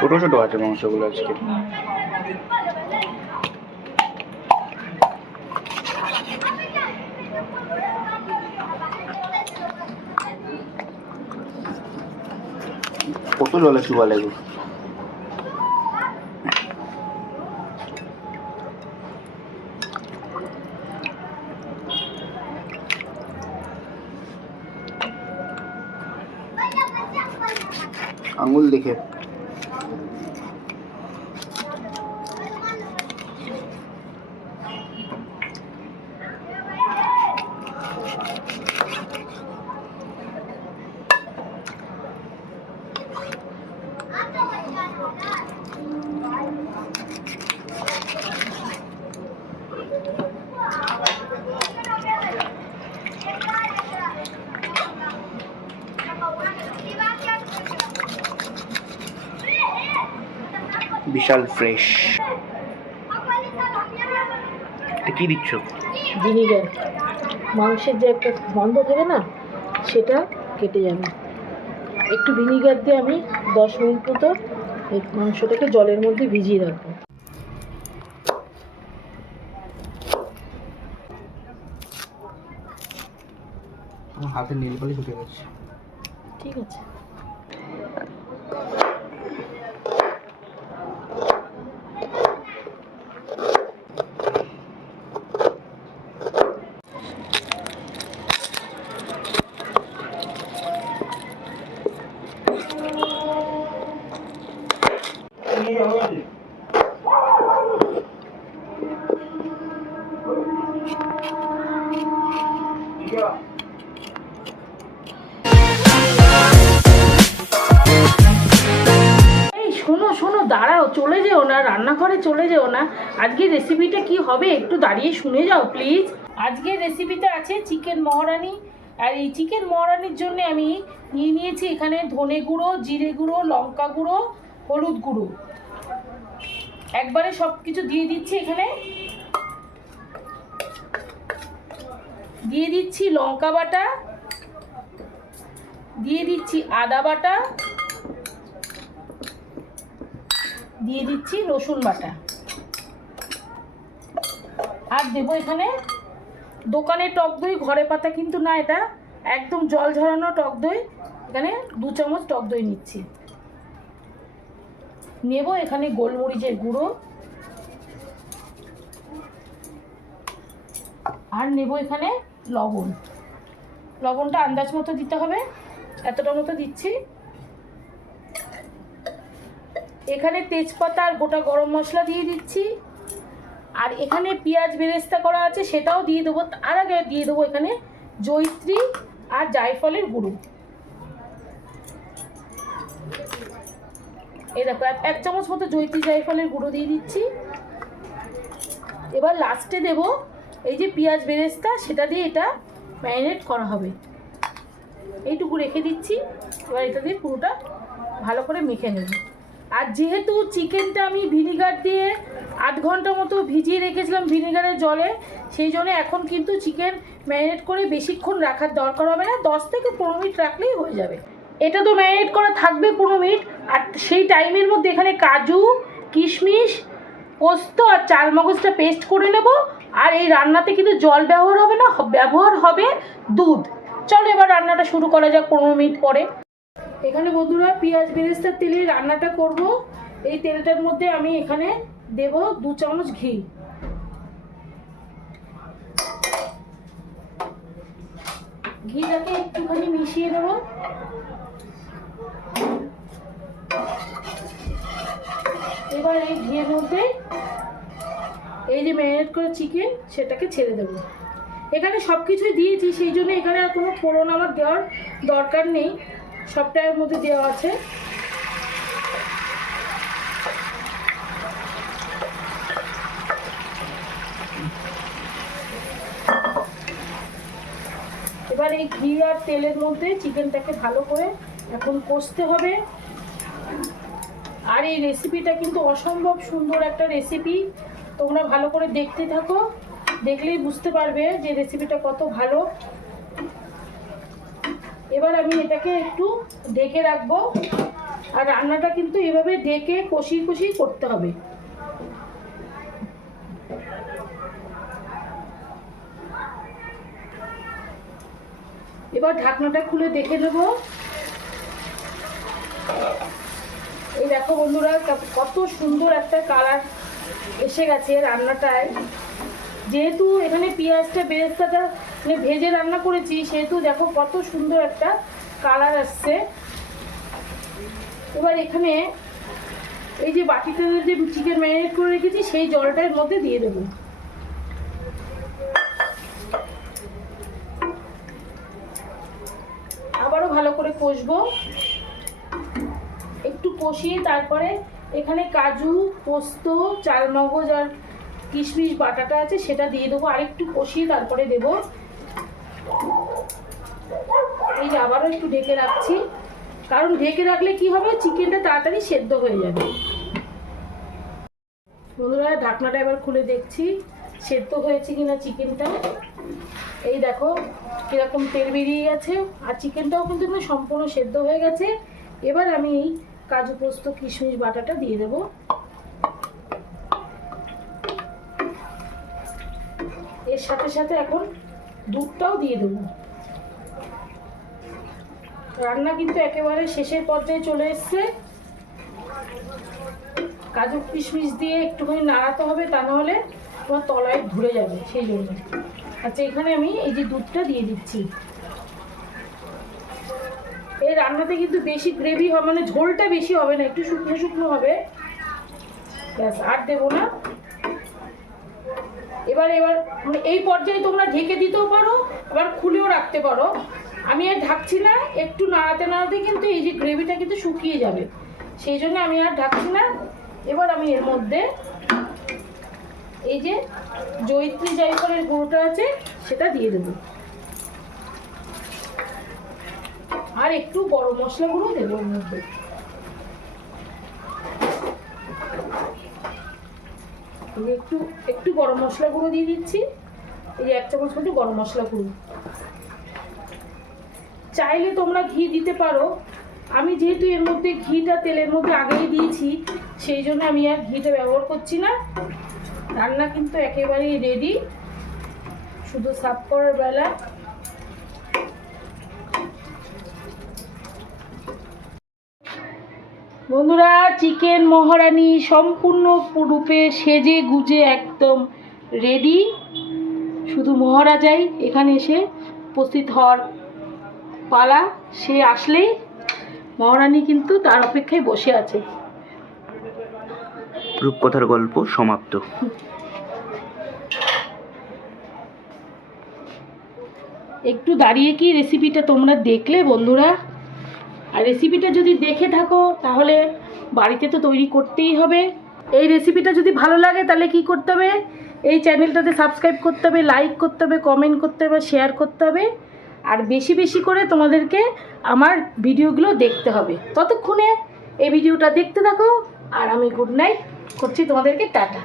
ছোট ছোট আছে মাংসগুলো আজকে। কত জলে চুবা লাগবে। আঙুল দেখে বিশাল ফ্রেশ। এটা কি দিচ্ছ? ভিনিগার। মাংসের যে একটা গন্ধ থাকে না, সেটা কেটে যাবে। একটু ভিনিগার দিয়ে আমি 10 মিনিট মতো এই মাংসটাকে জলের মধ্যে ভিজিয়ে রাখবো। আমার হাতে নীল পালিশ উঠে গেছে। ঠিক আছে। শোনো দাঁড়াও, চলে যেও না, রান্নাঘরে চলে যেও না। আজকে রেসিপিটা কি হবে একটু দাঁড়িয়ে শুনে যাও প্লিজ। আজকের রেসিপিতে আছে চিকেন মহারানি। আর এই চিকেন মহারানির জন্য আমি নিয়ে নিয়েছি এখানে ধনে গুঁড়ো, জিরে গুঁড়ো, লঙ্কা গুঁড়ো, হলুদ গুঁড়ো। একবারে সব কিছু দিয়ে দিচ্ছি। এখানে দিয়ে দিচ্ছি লঙ্কা বাটা, দিয়ে দিচ্ছি আদা বাটা, দিয়ে দিচ্ছি রসুন বাটা। আর দেবো এখানে দোকানের টক দই, ঘরে পাতা কিন্তু না, এটা একদম জল ঝরানো টক দই। এখানে 2 চামচ টক দই নিচ্ছি। নেব এখানে গোলমরিচের গুঁড়ো, আর নেব এখানে লবণ। লবণটা আন্দাজ মতো দিতে হবে, এতটা মতো দিচ্ছি। এখানে তেজপাতা আর গোটা গরম মশলা দিয়ে দিচ্ছি। আর এখানে পেঁয়াজ বেরেস্তা করা আছে, সেটাও দিয়ে দেবো। তার আগে দিয়ে দেবো এখানে জয়িত্রী আর জায়ফলের গুঁড়ো। এই দেখো 1 চামচ মতো জয়িত্রী জায়ফলের গুঁড়ো দিয়ে দিচ্ছি। এবার লাস্টে দেব এই যে পেঁয়াজ বেরেস্তা, সেটা দিয়ে এটা ম্যারিনেট করা হবে। এইটুকু রেখে দিচ্ছি। এবার এটা দিয়ে পুরোটা ভালো করে মেখে নেব। আর যেহেতু চিকেনটা আমি ভিনিগার দিয়ে 8 ঘন্টা মতো ভিজিয়ে রেখেছিলাম ভিনিগারের জলে, সেই জন্য এখন কিন্তু চিকেন ম্যারিনেট করে বেশিক্ষণ রাখার দরকার হবে না, 10 থেকে 15 মিনিট রাখলেই হয়ে যাবে। এটা তো ম্যারিনেট করা থাকবে 15 মিনিট। আর সেই টাইমের মধ্যে এখানে কাজু, কিশমিশ, পোস্ত আর চালমগজটা পেস্ট করে নেব। আর এই রান্নাতে কিন্তু জল ব্যবহার হবে না, ব্যবহার হবে দুধ। চলো এবার রান্নাটা শুরু করা যাক 15 মিনিট পরে। এখানে বন্ধুরা পেঁয়াজ বেরেস্তার তেলে রান্নাটা করব। এই তেলটার মধ্যে আমি এখানে দেব 2 চামচ ঘি। ঘিটাকে একটুখানি মিশিয়ে নেব। এবার এই ঘিয়ের মধ্যে এই যে ম্যারিনেট করা চিকেন, সেটাকে ছেড়ে দেবো। এখানে সব কিছুই দিয়েছি, সেই জন্য এখানে আর কোনো ফোড়ন আমার দেওয়ার দরকার নেই, সবটাই এর মধ্যে দেওয়া আছে। এবার এই ঘি আর তেলের মধ্যে চিকেনটাকে ভালো করে এখন কষতে হবে। আর এই রেসিপিটা কিন্তু অসম্ভব সুন্দর একটা রেসিপি, তোমরা ভালো করে দেখতে থাকো, দেখলেই বুঝতে পারবে যে রেসিপিটা কত ভালো। এবার আমি এটাকে একটু ঢেকে রাখবো আর রান্নাটা কিন্তু এভাবে ঢেকে কষিয়ে কষিয়ে করতে হবে। এবার ঢাকনাটা খুলে দেখে নেব। এই দেখো বন্ধুরা, কত সুন্দর একটা কালার এসে গেছে রান্নাটায়। যেহেতু এখানে পেঁয়াজটা বেরেস্তাটা মানে ভেজে রান্না করেছি, সেহেতু দেখো কত সুন্দর একটা কালার আসছে। এবার এখানে এই যে বাটিতে যে চিকেন ম্যারিনেট করে রেখেছি সেই জলটার মধ্যে দিয়ে দেবো। আবারও ভালো করে কষবো, একটু কষিয়ে তারপরে এখানে কাজু, পোস্ত, চালমগজ আর কিশমিশ বাটাটা আছে সেটা দিয়ে দেবো। আরেকটু কষিয়ে তারপরে দেব। এই যে আবারও একটু ঢেকে রাখছি, কারণ ঢেকে রাখলে কি হবে, চিকেনটা তাড়াতাড়ি সেদ্ধ হয়ে যাবে। বন্ধুরা, ঢাকনাটা এবার খুলে দেখছি সেদ্ধ হয়েছে কিনা চিকেনটা। এই দেখো কিরকম তেল বেরিয়ে গেছে, আর চিকেনটাও কিন্তু সম্পূর্ণ সেদ্ধ হয়ে গেছে। এবার আমি এই কাজু, পোস্ত, কিশমিশ বাটাটা দিয়ে দেব। এর সাথে সাথে এখন দুধটাও দিয়ে দেব। রান্না কিন্তু একেবারে শেষের পর্যায়ে চলে এসছে। কাজু কিশমিশ দিয়ে একটুখানি নাড়াতে হবে, তা নাহলে তোমার তলায় ধরে যাবে, সেই জন্য। আচ্ছা, এখানে আমি এই যে দুধটা দিয়ে দিচ্ছি। এই রান্নাতে কিন্তু বেশি গ্রেভি হবে, মানে ঝোলটা বেশি হবে না, একটু শুকনো শুকনো হবে, ব্যাস, আর দেবো না। এবার মানে এই পর্যায়ে তোমরা ঢেকে দিতেও পারো, আবার খুলেও রাখতে পারো। আমি আর ঢাকছি না, একটু নাড়াতে নাড়াতে কিন্তু এই যে গ্রেভিটা কিন্তু শুকিয়ে যাবে, সেই জন্য আমি আর ঢাকছি না। এবার আমি এর মধ্যে এই যে জয়িত্রী জায়ফলের গুঁড়োটা আছে সেটা দিয়ে দেবো, আর একটু গরম মশলা গুঁড়ো দেবো এর মধ্যে। একটু একটু গরম মশলা গুঁড়ো দিয়ে দিচ্ছি, এই যে 1 চামচ মতো গরম মশলা গুঁড়ো। চাইলে তোমরা ঘি দিতে পারো, আমি যেহেতু এর মধ্যে ঘিটা তেলের মধ্যে আগেই দিয়েছি, সেই জন্য আমি আর ঘিটা ব্যবহার করছি না। রান্না কিন্তু একেবারেই রেডি, শুধু সার্ভ করার বেলা। বন্ধুরা, চিকেন মহারানী সম্পূর্ণ রূপে সেজে গুজে একদম রেডি। শুধু মহারাজাই এখানে এসে উপস্থিত হওয়ার পালা। সে আসলেই মহারানী কিন্তু তার অপেক্ষায় বসে আছে। রূপকথার গল্প সমাপ্ত। একটু দাঁড়িয়ে কি রেসিপিটা তোমরা দেখলে বন্ধুরা? আর রেসিপিটা যদি দেখে থাকো তাহলে বাড়িতে তো তৈরি করতেই হবে। এই রেসিপিটা যদি ভালো লাগে তাহলে কি করতে হবে, এই চ্যানেলটাতে সাবস্ক্রাইব করতে হবে, লাইক করতে হবে, কমেন্ট করতে হবে, শেয়ার করতে হবে, আর বেশি বেশি করে তোমাদেরকে আমার ভিডিওগুলো দেখতে হবে। ততক্ষণে এই ভিডিওটা দেখতে থাকো, আর আমি গুড নাইট করছি তোমাদেরকে, টাটা।